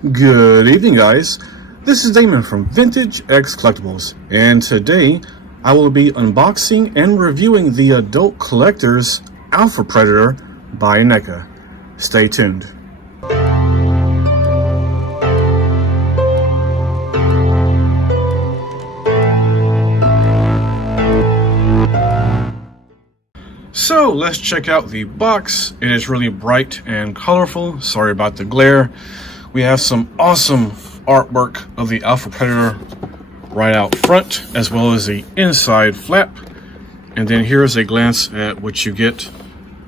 Good evening, guys. This is Damon from Vintage X Collectibles, and today I will be unboxing and reviewing the Adult Collector's Alpha Predator by NECA. Stay tuned. So let's check out the box. It is really bright and colorful. Sorry about the glare. We have some awesome artwork of the Alpha Predator right out front, as well as the inside flap. And then here's a glance at what you get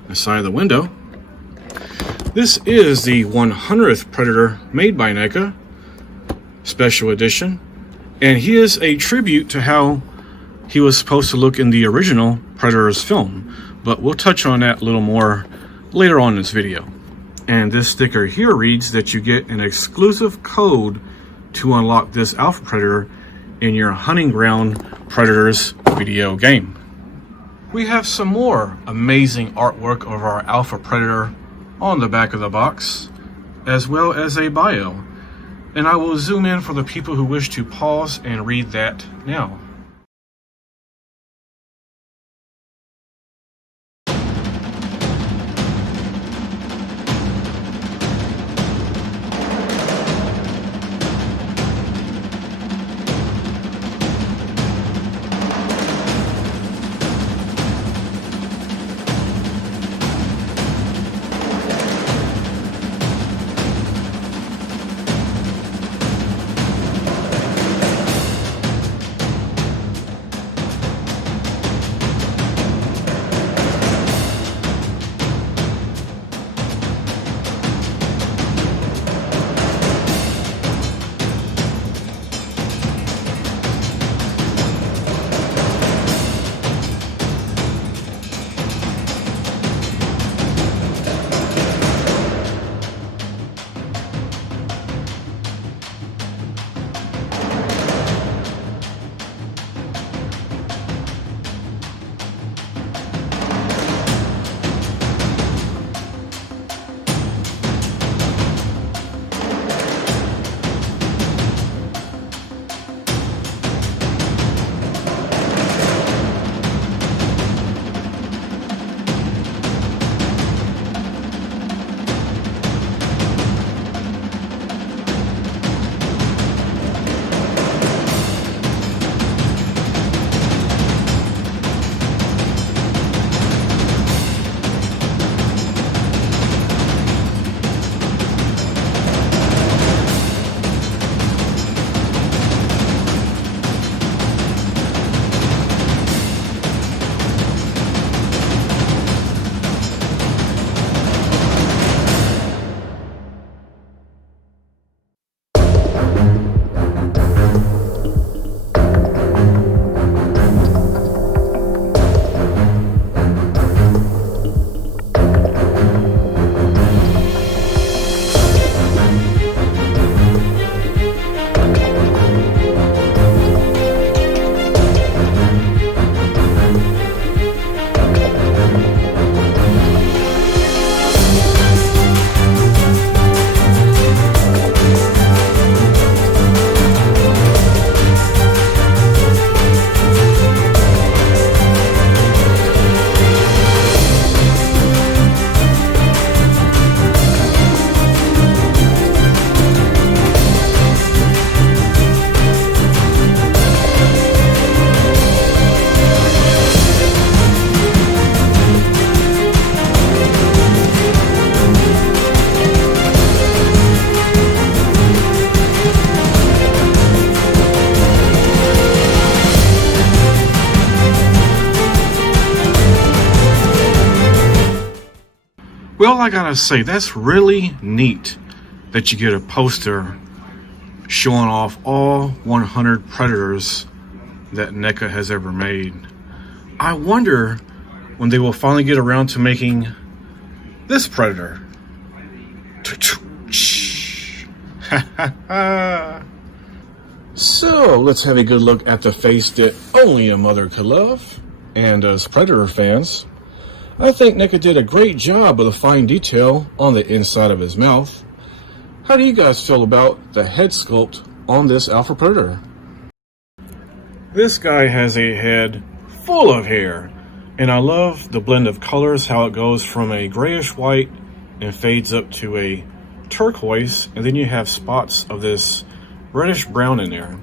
inside the window. This is the 100th Predator made by NECA, special edition. And he is a tribute to how he was supposed to look in the original Predators film. But we'll touch on that a little more later on in this video. And this sticker here reads that you get an exclusive code to unlock this Alpha Predator in your Hunting Ground Predators video game. We have some more amazing artwork of our Alpha Predator on the back of the box, as well as a bio. And I will zoom in for the people who wish to pause and read that now. Well, I gotta say, that's really neat that you get a poster showing off all 100 Predators that NECA has ever made. I wonder when they will finally get around to making this Predator. So let's have a good look at the face that only a mother could love. And as Predator fans, I think NECA did a great job of the fine detail on the inside of his mouth. How do you guys feel about the head sculpt on this Alpha Predator? This guy has a head full of hair, and I love the blend of colors, how it goes from a grayish white and fades up to a turquoise, and then you have spots of this reddish brown in there.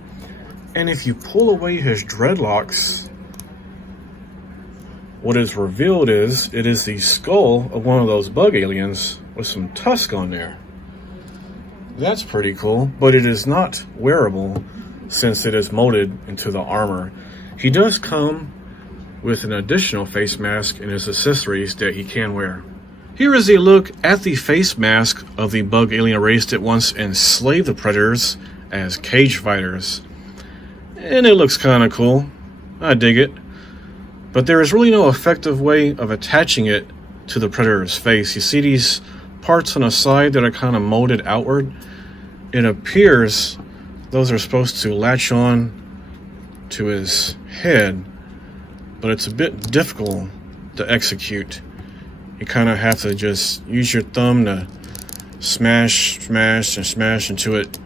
And if you pull away his dreadlocks, what is revealed is it is the skull of one of those bug aliens with some tusk on there. That's pretty cool, but it is not wearable since it is molded into the armor. He does come with an additional face mask and his accessories that he can wear. Here is a look at the face mask of the bug alien race that once enslaved the predators as cage fighters. And it looks kind of cool. I dig it. But there is really no effective way of attaching it to the predator's face. You see these parts on the side that are kind of molded outward? It appears those are supposed to latch on to his head, but it's a bit difficult to execute. You kind of have to just use your thumb to smash into it.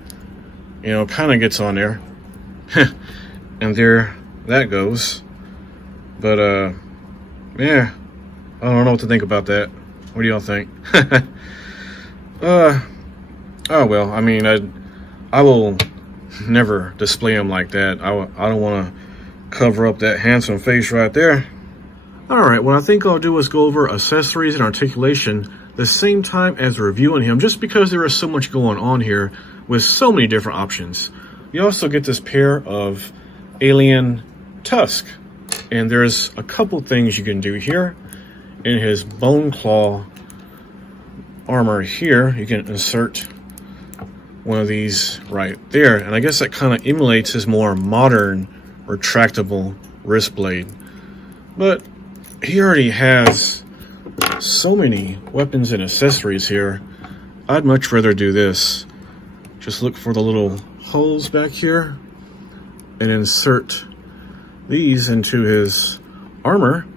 You know, kind of gets on there. And there that goes. But, yeah, I don't know what to think about that. What do y'all think? Oh, well, I mean, I will never display him like that. I don't want to cover up that handsome face right there. Alright, what I think I'll do is go over accessories and articulation the same time as reviewing him, just because there is so much going on here with so many different options. You also get this pair of alien tusk, and there's a couple things you can do here. In his bone claw armor here, you can insert one of these right there, and I guess that kind of emulates his more modern retractable wrist blade. But he already has so many weapons and accessories here. I'd much rather do this. Just look for the little holes back here and insert these into his armor,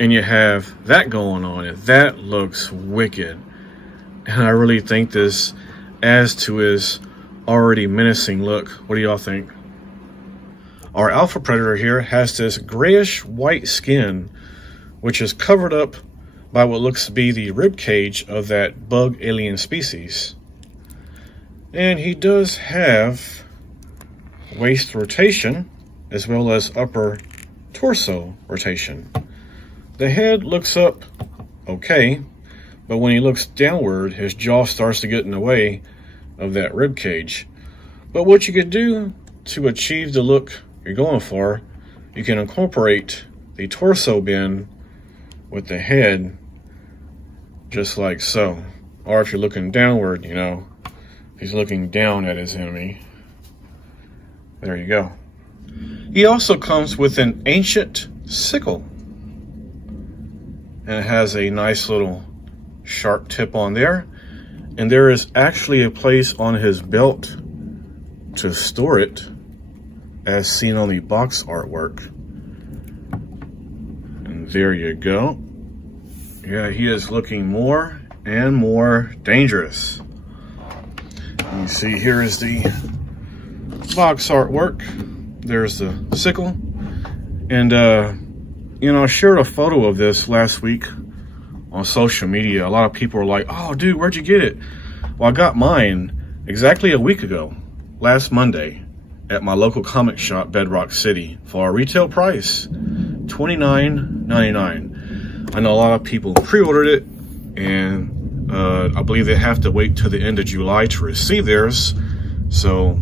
and you have that going on, and that looks wicked. And I really think this adds to his already menacing look. What do y'all think? Our Alpha Predator here has this grayish white skin, which is covered up by what looks to be the rib cage of that bug alien species. And he does have waist rotation as well as upper torso rotation. The head looks up okay, but when he looks downward, his jaw starts to get in the way of that rib cage. But what you could do to achieve the look you're going for, you can incorporate the torso bend with the head just like so. Or if you're looking downward, you know, he's looking down at his enemy. There you go. He also comes with an ancient sickle, and it has a nice little sharp tip on there, and there is actually a place on his belt to store it, as seen on the box artwork. And there you go. Yeah, he is looking more and more dangerous. And you see here is the box artwork. There's the sickle. And you know, I shared a photo of this last week on social media. A lot of people were like, oh dude, where'd you get it? Well, I got mine exactly a week ago, last Monday, at my local comic shop, Bedrock City, for a retail price, $29.99. I know a lot of people pre-ordered it, and I believe they have to wait till the end of July to receive theirs. So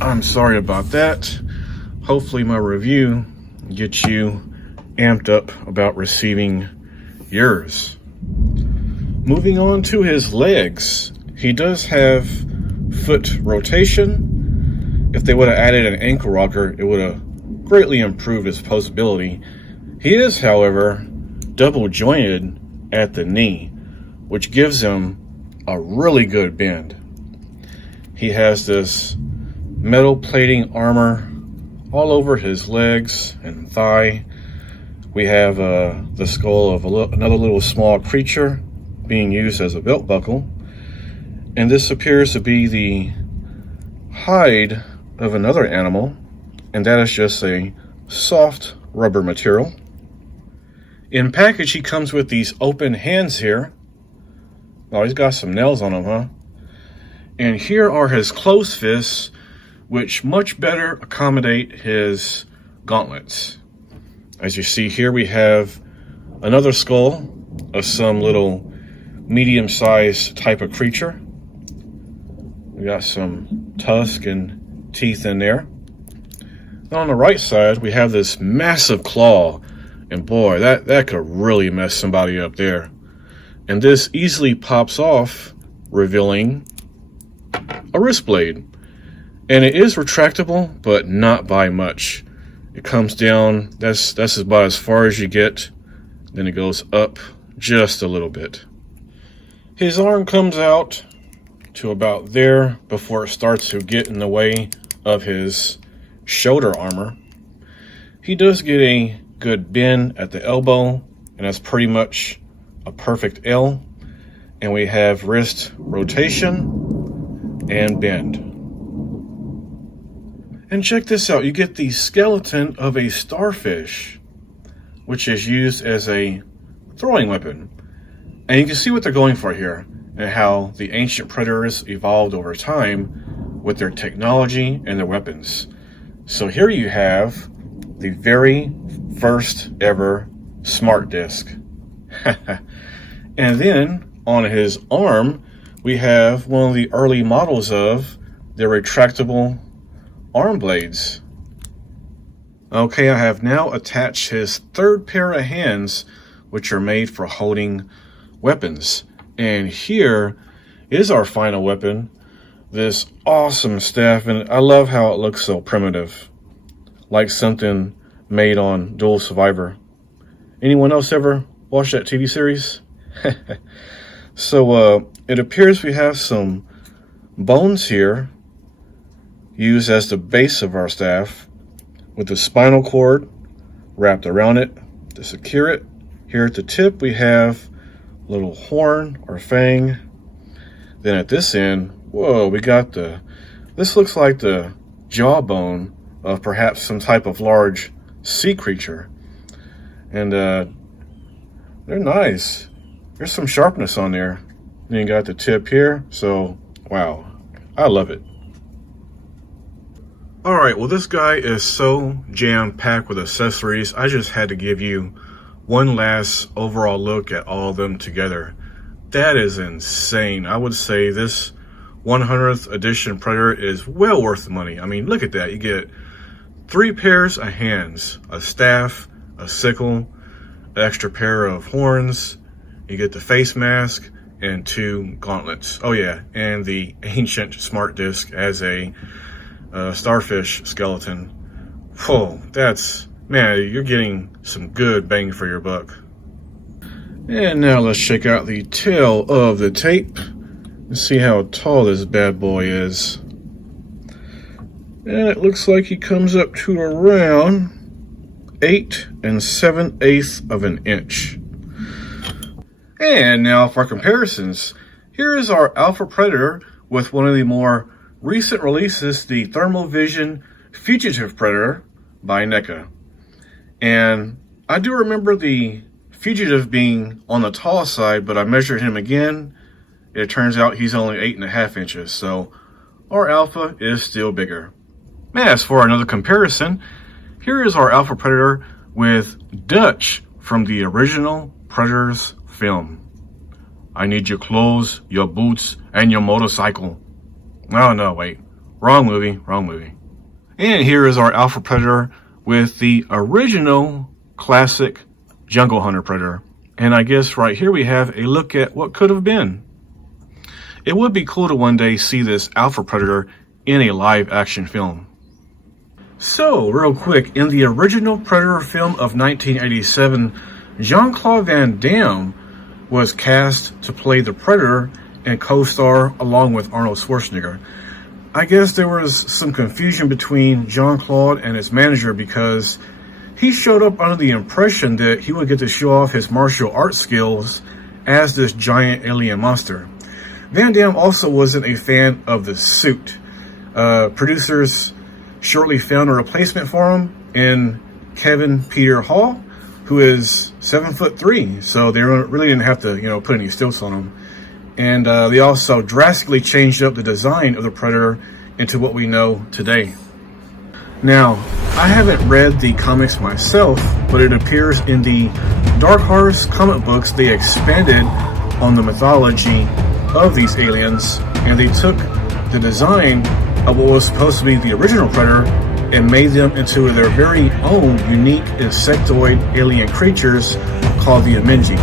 I'm sorry about that. Hopefully my review gets you amped up about receiving yours. Moving on to his legs, he does have foot rotation. If they would have added an ankle rocker, it would have greatly improved his posability. He is, however, double jointed at the knee, which gives him a really good bend. He has this metal plating armor all over his legs and thigh. We have the skull of another little small creature being used as a belt buckle. And this appears to be the hide of another animal, and that is just a soft rubber material. In package, he comes with these open hands here. Oh, he's got some nails on him, huh? And here are his closed fists, which much better accommodate his gauntlets. As you see here, we have another skull of some little medium-sized type of creature. We got some tusk and teeth in there. And on the right side, we have this massive claw. And boy, that could really mess somebody up there. And this easily pops off, revealing a wrist blade. And it is retractable, but not by much. It comes down, that's about as far as you get. Then it goes up just a little bit. His arm comes out to about there before it starts to get in the way of his shoulder armor. He does get a good bend at the elbow, and that's pretty much a perfect L. And we have wrist rotation and bend. And check this out, you get the skeleton of a starfish, which is used as a throwing weapon. And you can see what they're going for here, and how the ancient predators evolved over time with their technology and their weapons. So here you have the very first ever smart disc. And then on his arm, we have one of the early models of the retractable arm blades. Okay, I have now attached his third pair of hands, which are made for holding weapons. And here is our final weapon, this awesome staff. And I love how it looks so primitive, like something made on Dual Survivor. Anyone else ever watch that TV series? So it appears we have some bones here used as the base of our staff, with the spinal cord wrapped around it to secure it. Here at the tip we have a little horn or fang. Then at this end, whoa, we got this looks like the jawbone of perhaps some type of large sea creature. And they're nice. There's some sharpness on there. Then you got the tip here. So, wow, I love it. All right, well, this guy is so jam-packed with accessories. I just had to give you one last overall look at all of them together. That is insane. I would say this 100th edition Predator is well worth the money. I mean, look at that. You get 3 pairs of hands, a staff, a sickle, an extra pair of horns. You get the face mask and 2 gauntlets. Oh yeah, and the ancient smart disc as a starfish skeleton. Whoa, that's, man, you're getting some good bang for your buck. And now let's check out the tail of the tape and see how tall this bad boy is. And it looks like he comes up to around 8 7/8 of an inch. And now for comparisons, here is our Alpha Predator with one of the more recent releases, the Thermal Vision Fugitive Predator by NECA. And I do remember the Fugitive being on the tall side, but I measured him again. It turns out he's only 8.5 inches, so our Alpha is still bigger. As for another comparison, here is our Alpha Predator with Dutch from the original Predators film. I need your clothes, your boots, and your motorcycle. Oh no, wait, wrong movie. And here is our Alpha Predator with the original classic Jungle Hunter Predator. And I guess right here we have a look at what could have been. It would be cool to one day see this Alpha Predator in a live action film. So, real quick, in the original Predator film of 1987, Jean-Claude Van Damme was cast to play the Predator and co-star along with Arnold Schwarzenegger. I guess there was some confusion between Jean-Claude and his manager because he showed up under the impression that he would get to show off his martial arts skills as this giant alien monster. Van Damme also wasn't a fan of the suit. Producers shortly found a replacement for him in Kevin Peter Hall, who is 7'3", so they really didn't have to, put any stilts on him. And they also drastically changed up the design of the Predator into what we know today. Now, I haven't read the comics myself, but it appears in the Dark Horse comic books they expanded on the mythology of these aliens, and they took the design of what was supposed to be the original Predator and made them into their very own unique insectoid alien creatures called the Amenji.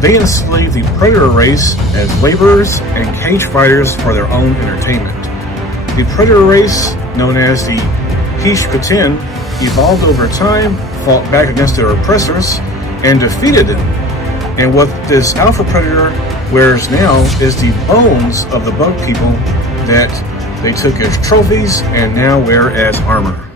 They enslaved the Predator race as laborers and cage fighters for their own entertainment. The Predator race, known as the Hish-Kutin, evolved over time, fought back against their oppressors, and defeated them. And what this Alpha Predator wears now is the bones of the bug people that they took as trophies and now wear as armor.